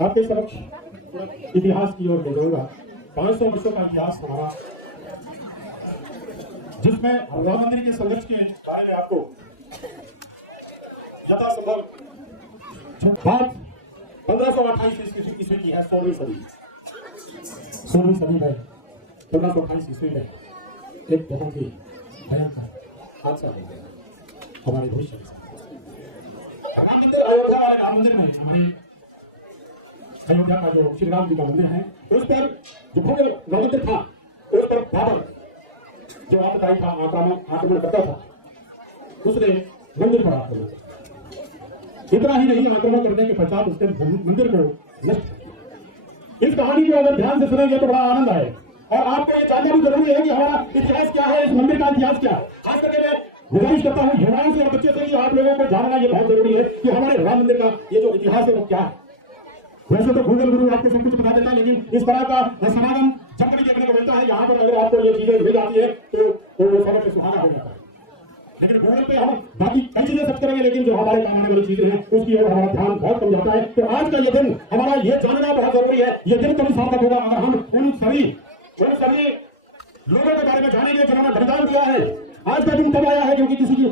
आपके समक्ष इतिहास की ओर ले जाऊंगा। 500 वर्षों का इतिहास हमारा, जिसमें राम मंदिर के संघर्ष के बारे में आपको यथासंभव बात 1528 ईस्वी की है। 16वीं सदी में 1528 ईस्वी में एक बहुत ही भयंकर हादसा हो गया हमारे भविष्य में। राम मंदिर, अयोध्या वाले राम मंदिर में, हमारे अयोध्या का जो श्री राम जी का मंदिर है, उस पर जो भव्य राम मंदिर था, उस पर बाबर जो आतताई था, आक्रमण करता था, उसने मंदिर पर आक्रमण किया। इतना ही नहीं, आक्रमण करने के पश्चात उसने मंदिर को नष्ट किया। इस कहानी को अगर ध्यान से सुनेंगे तो बड़ा आनंद आए। और आपको ये जानना भी जरूरी है कि हमारा इतिहास क्या है, इस मंदिर का इतिहास क्या है। खास करके मैं गुजारिश करता हूँ युवाओं से और बच्चों से, आप लोगों को जानना ये बहुत जरूरी है कि हमारे राम मंदिर का ये जो इतिहास है वो क्या है। वैसे तो गूगल गुरु आपको सब कुछ बता देता है, लेकिन इस तरह का समागम जब कभी देखने को मिलता है, यहाँ पर अगर आपको ये चीजें मिल जाती है तो वो समझ से सुहाना हो जाता है। लेकिन गूगल पे हम बाकी कई चीजें सर्च करेंगे, लेकिन जो हमारे काम आने वाली चीजें हैं उसकी ओर हमारा ध्यान बहुत कम जाता है। तो आज का ये दिन हमारा ये जानना बहुत जरूरी है। ये दिन कभी सार्थक होगा अगर हम उन सभी लोगों के बारे में जानेंगे जिन्होंने बलिदान दिया है। आज का दिन तब आया है क्योंकि किसी की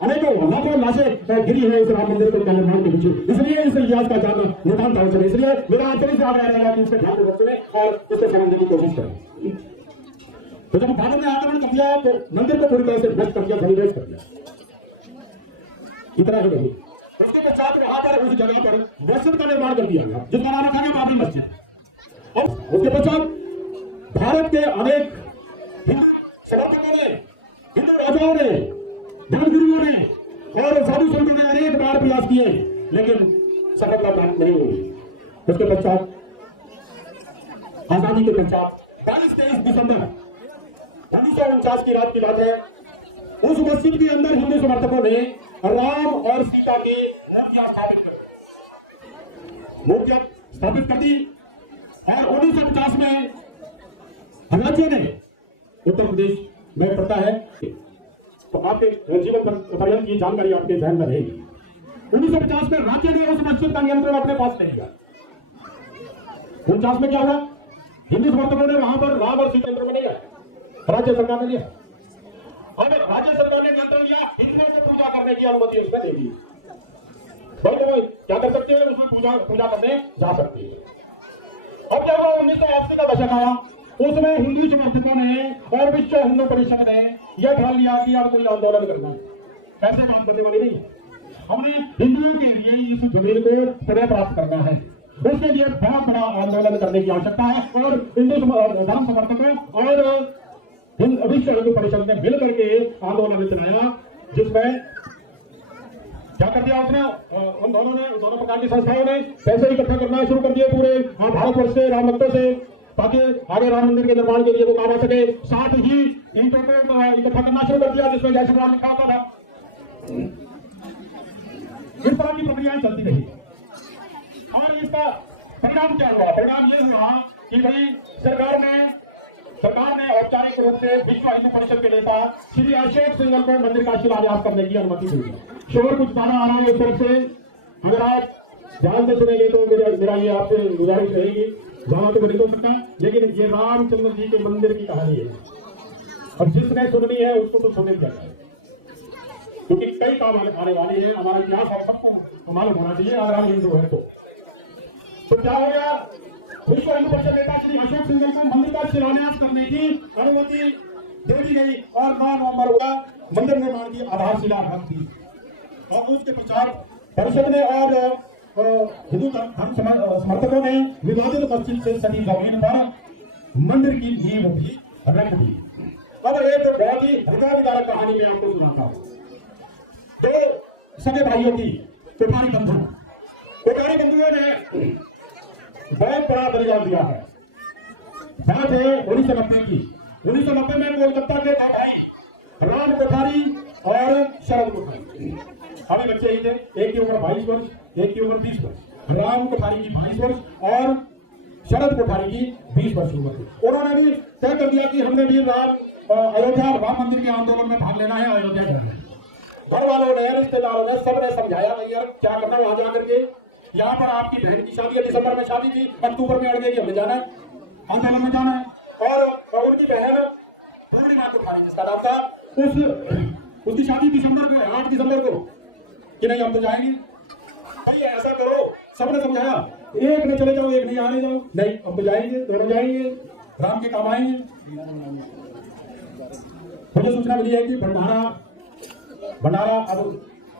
अनेकों लाखों लाशें गिरी है इस राम मंदिर के निर्माण के पीछे, इसलिए इस इतिहास का जानना नितांत आवश्यक है। इसलिए मेरा आंतरिक से आग्रह रहेगा कि इससे ध्यान से सुने और इसे समझने की कोशिश करें। तो जब बाबर ने आक्रमण कर दिया तो मंदिर को पूरी तरह से नष्ट कर दिया, ध्वनिवेश कर दिया। इतना ही नहीं, उसके पश्चात वहां पर उस जगह पर मस्जिद का निर्माण कर दिया गया जिसका नाम रखा गया बाबरी मस्जिद। और उसके पश्चात भारत के अनेक हिंदू समर्थकों ने, हिंदू राजाओं ने, धर्मगुरुओं ने और साधु संतों ने अनेक बार प्रयास किए, लेकिन सफलता प्राप्त नहीं हुई। उसके पश्चात आजादी के पश्चात 22-23 दिसंबर 1949 की रात की बात है, उस मस्जिद के अंदर हिंदू समर्थकों ने राम और सीता की मूर्तियां स्थापित कर दी। और 1950 में राज्य ने, उत्तर प्रदेश में पड़ता है, तो आपके जीवन पर्यंत की जानकारी आपके ध्यान में रहेगी। 1950 में राज्य ने उस मस्जिद का नियंत्रण अपने पास ले लिया। 49 में क्या हुआ, हिंदू समर्थकों ने वहां पर राम और सीता नियंत्रण में नहीं आया, राज्य सरकार ने लिया। और राज्य सरकार ने नियंत्रण लिया, हिंदुओं को पूजा करने की अनुमति उसमें दे दी। भाई तो क्या कर सकते हैं, उसमें पूजा करने जा सकते हैं। अब क्या हुआ, 1980 का दशक आया, उसमें हिंदू समर्थकों ने और विश्व हिंदू परिषद ने यह ठान लिया कि अब कोई आंदोलन करना है, ऐसे काम करने वाले नहीं, हमने हिंदुओं के लिए इस जमीन को पुनः प्राप्त करना है। उसके लिए बहुत बड़ा आंदोलन करने की आवश्यकता है। और हिंदू धर्म समर्थकों और विश्व हिंदू परिषद ने मिल करके आंदोलन चलाया, जिसमें क्या कर दिया उसने, उन दोनों प्रकार की संस्थाओं ने पैसे इकट्ठा करना शुरू कर दिए पूरे भारतवर्ष से, राम भक्तों से, ताकि आगे राम मंदिर के निर्माण के लिए वो काम आ सके। साथ ही ईंटों को इकट्ठा करना शुरू कर दिया, जिसमें जय श्री राम लिखा होता था। इस तरह की प्रक्रियाएं चलती रही। और इसका परिणाम क्या हुआ, परिणाम ये हुआ कि भाई सरकार ने औपचारिक रूप से विश्व हिंदू परिषद के नेता श्री अशोक सिंघल को मंदिर का शिलान्यास करने की अनुमति दी। शोर कुछ ज्यादा आ रहा है इस तरफ से, अगर आप ध्यान से सुनेंगे तो मेरा ये आपसे गुजारिश रहेगी, जहां तो नहीं हो सकता, लेकिन ये रामचंद्र जी के मंदिर की कहानी है और जिसने सुननी है उसको तो सुने दिया जाए, क्योंकि कई काम आने वाले हैं। हमारा इतिहास हम सबको मालूम होना चाहिए अगर हम हिंदू है तो क्या हो गया, विश्व हिंदू परिषद नेता श्री अशोक सिंघल को मंदिर का शिलान्यास करने की अनुमति दे दी गई और 9 नवंबर को मंदिर निर्माण की आधारशिला रख दी। और उसके पश्चात परिषद ने और हिंदू धर्म समर्थकों ने विवादित मस्जिद से सटी जमीन पर मंदिर की नींव भी रख दी। अब एक बहुत ही हृदय विदारक कहानी में आपको सुनाता हूँ। 2 सगे भाइयों की कोठारी बंधुओं ने बहुत बड़ा बलिदान दिया है। बात है 1990 की। 1990 में कोलकाता के 2 भाई राम कोठारी और शरद कोठारी, अभी बच्चे ही थे, एक की उम्र 22 वर्ष, एक की उम्र 30 वर्ष। राम कोठारी की 22 वर्ष और शरद कोठारी की 20 वर्ष उम्र थी। उन्होंने भी तय कर दिया कि हमने भी अयोध्या राम मंदिर के आंदोलन में भाग लेना है। अयोध्या घर वालों ने, रिश्तेदारों ने, सबने समझाया भाई यार क्या करना वहां जाकर के, यहाँ पर आपकी बहन की शादी है, दिसंबर में शादी थी, अक्टूबर में अड़ गई, हमें जाना है, आंदोलन में जाना है। और उनकी बहन पूर्णिमा को खानी, जिसका नाम था, उसकी शादी दिसंबर में, 8 दिसंबर को, कि नहीं हम तो जाएंगे। भाई ऐसा करो, सबने समझाया, एक ने चले जाओ, एक नहीं आने जाओ, नहीं हम तो जाएंगे, दोनों जाएंगे, राम के काम आएंगे। मुझे सूचना मिली है कि भंडारा अब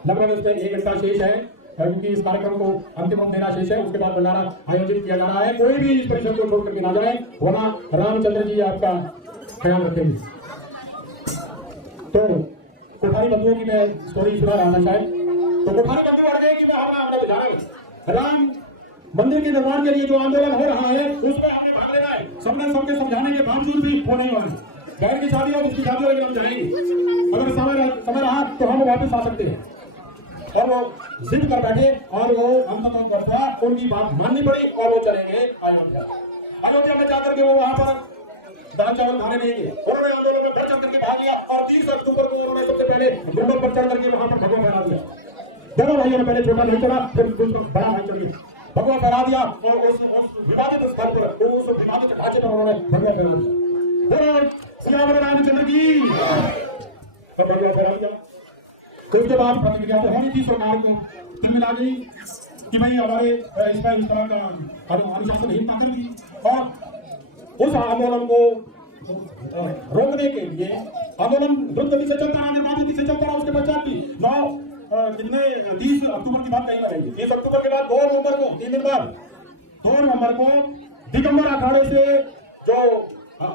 लगभग उसमें 1 घंटा शेष है, क्योंकि इस कार्यक्रम को अंतिम देना शेष है, उसके बाद भंडारा आयोजित किया जा रहा है। कोई भी इस परिसर को छोड़ करके ना जाए, वरना रामचंद्र जी आपका ख्याल रखेंगे। तो कोठारी बंधुओं की मैं स्टोरी सुना रहा था शायद, तो कोठारी बंधु अड़ गए कि मैं हमने जाना है, राम मंदिर के निर्माण के लिए जो आंदोलन हो रहा है उसमें हमें भाग लेना है। सबने सबके समझाने के बावजूद भी वो नहीं हो रही, बहन की शादी हो, उसकी शादी हो, लेकिन हम जाएंगे, अगर समय रहा तो हम वापस आ सकते हैं। और वो जिद कर बैठे और वो अंततः उनकी बात माननी पड़ी और वो चलेंगे अयोध्या में जाकर के वो वहां पर दाल चावल खाने नहीं गए, उन्होंने आंदोलन में बढ़ चढ़ करके भाग लिया और 30 अक्टूबर को उन्होंने सबसे पहले गुंडों पर चढ़ करके वहां पर भगवा फहरा दिया। दोनों भाइयों ने पहले छोटा नहीं चला, फिर बड़ा भाई चढ़ गया, भगवा फहरा दिया और उस विवादित स्थल पर, उस विवादित ढांचे पर उन्होंने भगवा फहरा दिया। सियावर रामचंद्र की भगवा फहरा दिया। तो उसके बाद प्रतिक्रिया तो होनी थी सरकार को, फिर मिला गई कि भाई हमारे इसका इस तरह का अनुशासन नहीं करेंगे, और उस आंदोलन को रोकने के लिए आंदोलन द्रुत गति से चलता रहा, निर्बाध गति से चलता रहा। उसके पश्चात भी 30 अक्टूबर की बात कहीं ना रहेगी, 30 अक्टूबर के बाद 2 नवंबर को, 3 दिन बाद 2 नवंबर को दिगंबर अखाड़े से जो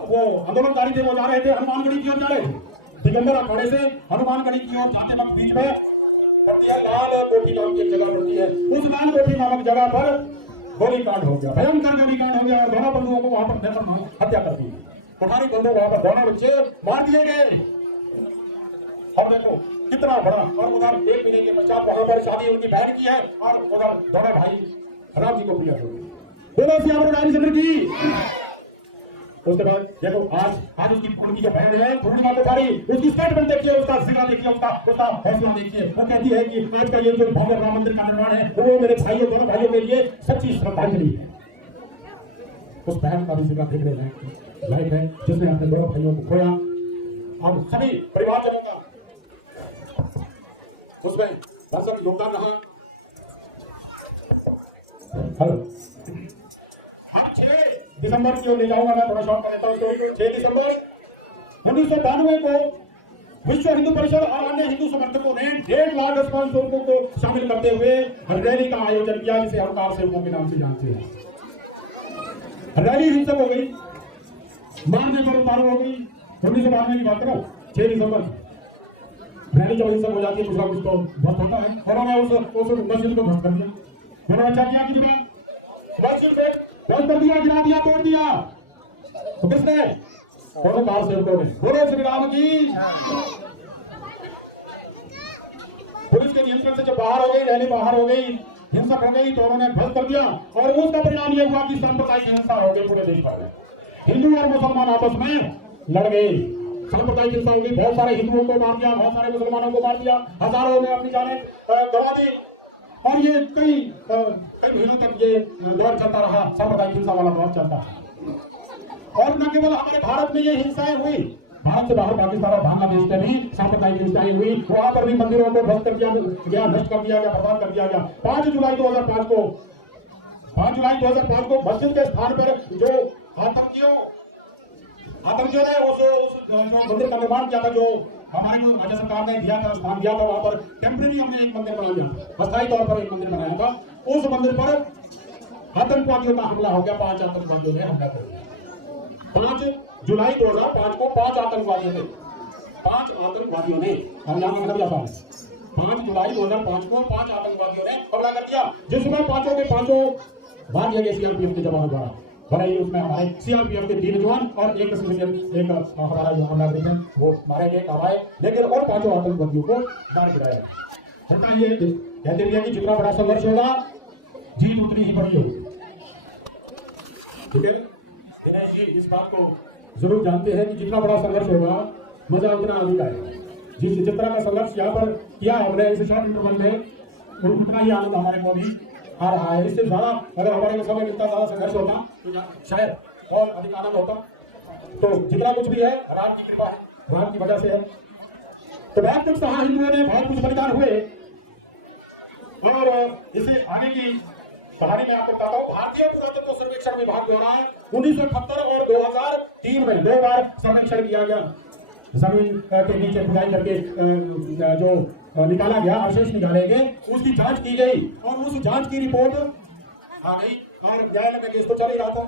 वो आंदोलनकारी थे वो जा रहे थे, हनुमानगढ़ी की ओर जा रहे थे। दिगंबर अखाड़े से हनुमानगढ़ी की ओर जाते वक्त बीच में पड़ती है लाल कोठी नाम की जगह पड़ती है, उस लाल कोठी नामक जगह पर गोलीकांड हो गया, भयंकर गोलीकांड हो गया और दोनों बंधुओं को वहां पर हत्या कर दी। कोठारी बंधु वहां पर दोनों बच्चे मार दिए गए। और देखो कितना बड़ा, और उधर 1 महीने के पश्चात वहां पर शादी उनकी बहन की है और उधर दोनों भाई राम जी को पूजा हो गई। बोलो सियावर रामचंद्र की। उसके बाद देखो आज उसकी उनकी जो बहन है पूर्णिमा कोठारी, उसकी स्टेटमेंट देखिए, उसका जिक्र देखिए, उसका फैसला देखिए। वो कहती है कि आज का ये जो भव्य राम मंदिर का निर्माण है वो मेरे भाइयों, दोनों भाइयों के लिए सच्ची श्रद्धांजलि है। उस बहन का भी जिक्र देख रहे हैं, लाइफ है जिसने अपने दोनों भाइयों को खोया और सभी परिवारजनों का उसमें भरसक योगदान रहा। हेलो, 6 दिसंबर की ओर ले जाऊंगा, मैं थोड़ा शॉर्ट कर देता हूँ स्टोरी को। 6 दिसंबर 1992 को विश्व हिंदू परिषद और अन्य हिंदू समर्थकों ने 1.5 लाख स्पॉन्सरों को शामिल करते हुए रैली का आयोजन किया, जिसे हम कार सेवकों के नाम से जानते हैं। रैली हिंसक हो गई, मारने पर उतारू हो गई। 1992 की बात करो, 6 दिसंबर रैली जब हिंसक हो जाती है दूसरा कुछ तो बहुत होता है, और उन्होंने उस मस्जिद को ध्वस्त कर दिया। उन्होंने अच्छा किया कि मस्जिद को ध्वस्त कर दिया, गिरा दिया, तोड़ दिया। तो किसने? दोनों कार सेवकों ने। बोलो श्री राम की। पुलिस के नियंत्रण से जब बाहर हो गई, रैली बाहर हो गई, हिंसक हो गई, तो उन्होंने ध्वस्त कर दिया और उसका परिणाम यह हुआ कि सांप्रदायिक हिंसा हो गई पूरे देश भर में। हिंदू और मुसलमान आपस में लड़ गए, सांप्रदायिक हिंसा हो गई, बहुत सारे हिंदुओं को मार दिया, बहुत सारे मुसलमानों को मार दिया, हजारों ने अपनी जानें गंवा दी। और ये कई महीनों तक ये दौर चलता रहा, सांप्रदायिक हिंसा वाला दौर चलता रहा। और न केवल हमारे भारत में ये हिंसाएं हुई, भारत से बाहर पाकिस्तान और बांग्लादेश में भी सांप्रदायिक हिंसाएं हुई। वहां पर भी मंदिरों को ध्वस्त कर दिया गया, नष्ट कर दिया गया, बर्बाद कर दिया गया। 5 जुलाई 2005 को मस्जिद के स्थान पर जो आतंकियों ने उस मंदिर का निर्माण किया था, जो हमारे को राज्य सरकार ने दिया था, स्थान दिया था, वहां पर टेम्परेरी हमने एक मंदिर बना दिया, अस्थायी तौर पर एक मंदिर बनाया था। उस मंदिर पर आतंकवादियों का हमला हो गया, 5 आतंकवादियों ने हमला कर दिया। 5 जुलाई 2005 को 5 आतंकवादियों ने, 5 आतंकवादियों ने, हम यहाँ मतलब जाता है, 5 जुलाई 2005 को 5 आतंकवादियों ने हमला कर दिया, जिसमें पांचों के पांचों भाग गए सीआरपीएफ के जवानों द्वारा। भले ही उसमें हमारे सीआरपीएफ के 3 जवान और एक सिविलियन, एक हमारा जो नागरिक है वो मारे गए, कमाए, लेकिन और 5 आतंकवादियों को मार गिराया। होता ये कहते हैं कि जितना बड़ा संघर्ष होगा जीत उतनी ही बड़ी होगी। ठीक है, दिनेश जी इस बात को जरूर जानते हैं कि जितना बड़ा संघर्ष होगा मजा उतना अधिक आएगा। जिस तरह का संघर्ष यहाँ पर किया हमने इस शॉर्ट इंटरवल में, उतना ही आनंद हमारे को भी आ रहा है। इससे ज्यादा अगर हमारे को समय मिलता, ज्यादा संघर्ष होता तो शायद और अधिक आनंद होता। तो जितना कुछ भी है राम की कृपा है, राम की वजह से है। तो बहुत कुछ कहा हिंदुओं ने, बहुत कुछ बलिदान हुए। और इसे आगे की कहानी में आपको बताता हूँ। भारतीय पुरातत्व सर्वेक्षण विभाग द्वारा 1978 और 2003 में 2 बार सर्वेक्षण किया गया। जमीन के नीचे खुदाई करके जो निकाला गया, अवशेष निकाले गए, उसकी जांच की गई और उस जांच की रिपोर्ट आ गई। और न्यायालय में केस तो चल ही रहा था,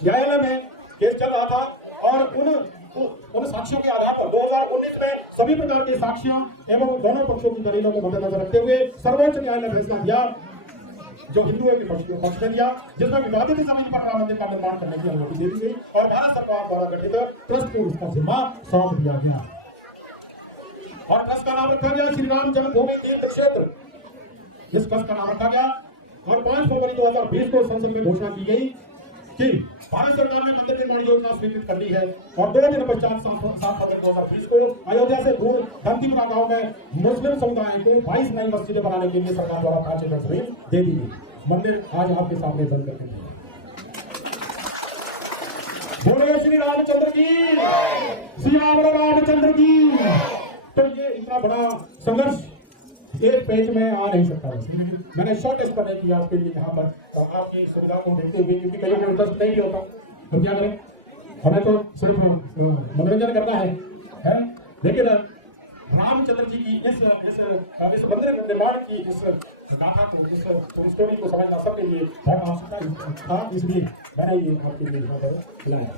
न्यायालय में केस चल रहा था। और उन साक्ष्यों के आधार पर 2019 में सभी प्रकार के साक्ष्यों एवं दोनों पक्षों की दलीलों को मद्देनजर रखते हुए सर्वोच्च न्यायालय ने फैसला दिया, जो हिंदुओं के पक्ष में दिया, जिसमें विवादित जमीन पर राम मंदिर का निर्माण करने की अनुमति दे दी गई और भारत सरकार द्वारा गठित ट्रस्ट को उसका जिम्मा सौंप दिया गया। और ट्रस्ट का नाम रखा गया श्री राम जन्मभूमि तीर्थ क्षेत्र। इस ट्रस्ट का नाम रखा गया और 5 फरवरी 2020 को संसद में घोषणा की गई कि भारत सरकार ने मंदिर निर्माण योजना स्वीकृत कर ली है। और 2 दिन पश्चात 7 फरवरी 2020 को अयोध्या से दूर धमकीपुरा गांव में मुस्लिम समुदाय को 22 नई मस्जिदें बनाने के लिए सरकार द्वारा 5 एकड़ जमीन दे दी गई। मंदिर आज आपके सामने बंद करते हैं। बोलो श्री रामचंद्र की, सियावर रामचंद्र की। तो ये इतना बड़ा संघर्ष एक पेज में आ नहीं सकता। मैंने शॉर्टेस्ट करने की आपके लिए यहाँ पर, तो आपकी सुविधा को देखते हुए, क्योंकि कई को इंटरेस्ट नहीं भी होता, तो क्या करें, हमें तो सिर्फ मनोरंजन करना है। लेकिन रामचंद्र जी की इस मंदिर निर्माण की इस गाथा को, इस स्टोरी को समझना सबके लिए बहुत आवश्यकता था, इसलिए मैंने ये आपके लिए यहाँ पर लाया।